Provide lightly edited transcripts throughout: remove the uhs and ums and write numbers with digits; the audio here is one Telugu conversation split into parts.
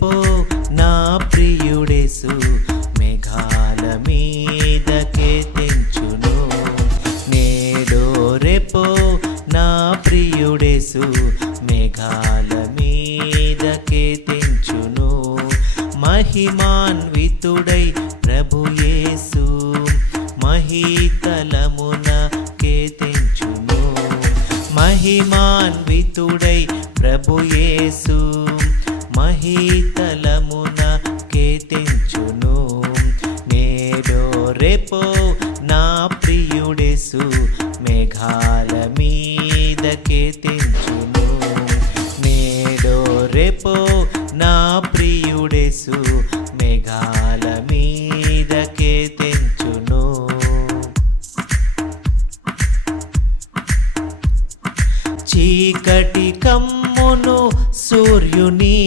రేపో నా ప్రియుడేసు మేఘాల మీదకే తెంచును. నేడో రేపో నా ప్రియుడేసు మేఘాల మీదకే తెంచును. మహిమాన్వితుడై ప్రభు యేసు మహీతలమునకే తెంచును. మహిమాన్వితుడై ప్రభు యేసు మహీతలమునకే తెంచును. నేడో రేపో నా ప్రియుడేసు మేఘాల మీదకే తెంచును. నేడో రేపో నా ప్రియుడేసు మేఘాల మీదకే తెంచును. చీకటి కమ్మును సూర్యుని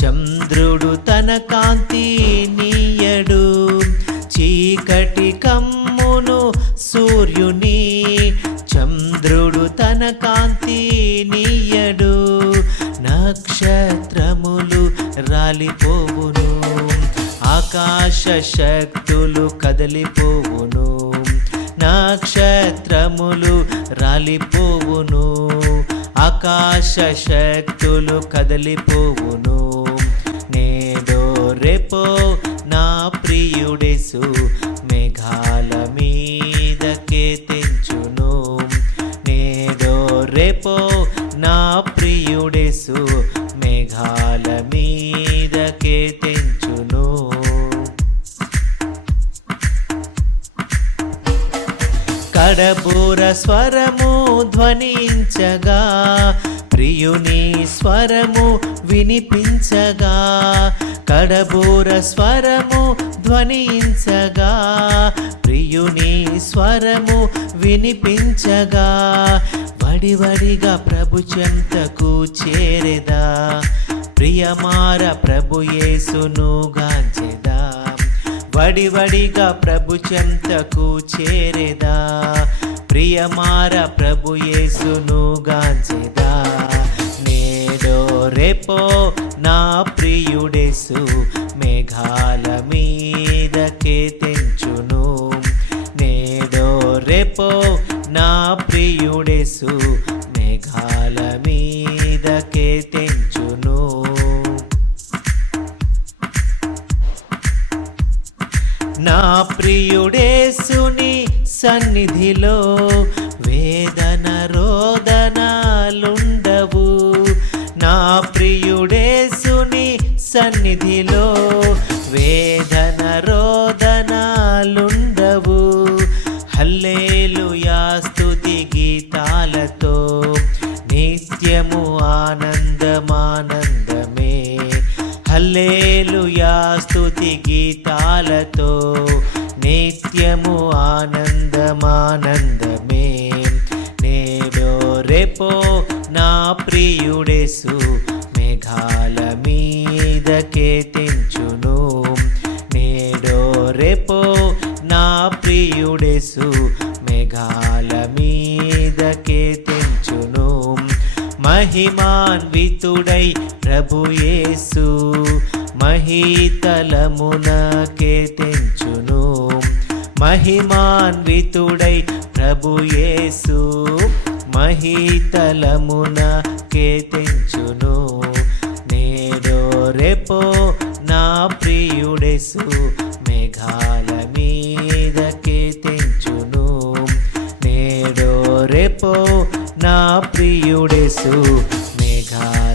చంద్రుడు తన కాంతి నీయడు. చీకటి కమ్మును సూర్యుని చంద్రుడు తన కాంతి నీయడు. నక్షత్రములు రాలిపోవును, ఆకాశ శక్తులు కదలిపోవును. నక్షత్రములు రాలిపోవును, ఆకాశ శక్తులు కదలిపోవును. నేడో రేపో నా ప్రియుడేసు మేఘాల మీదకే తెంచును. నేడో రేపో నా ప్రియుడేసు మేఘాల మీదకే తెంచును. కడబూర స్వరము ధ్వనించగా ప్రియుని స్వరము వినిపించగా. కడబూర స్వరము ధ్వనించగా ప్రియుని స్వరము వినిపించగా. వడివడిగా ప్రభు చెంతకు చేరెదా, ప్రియమార ప్రభు యేసును గాంచెదా. వడివడిగా ప్రభు చెంతకు చేరెదా, ప్రియమార ప్రభు యేసును గాంచెదా. నేడో రేపో నా ప్రియుడేసు మేఘాల మీదకే తెంచును. నేడో రేపో నా ప్రియుడేసు మేఘాల మీదకే తెంచును. నా ప్రియుడేసుని సన్నిధిలో వేదన రోదనలుండవు. నా ప్రియుడేసుని సన్నిధిలో వేదన రోదనలుండవు. హల్లెలూయా స్తుతి గీతాలతో నిత్యము ఆనందమానందమే. హల్లెలూయా స్తుతి గీతాలతో నిత్యము ఆనందమానందమే. నేడో రేపో నా ప్రియుడేసు మేఘాల మీదకే తెంచును. నేడో రేపో నా ప్రియుడేసు మేఘాల మీదకే తెంచును. మహిమాన్వితుడై ప్రభు యేసు మహీతలమునకే తెంచును. మహిమాన్వితుడై ప్రభు యేసు మహీతలమునకే తెంచును. నేడో రేపో నా ప్రియుడేసు మేఘాల మీదకే తెంచును. నేడో రేపో నా ప్రియుడేసు మేఘాల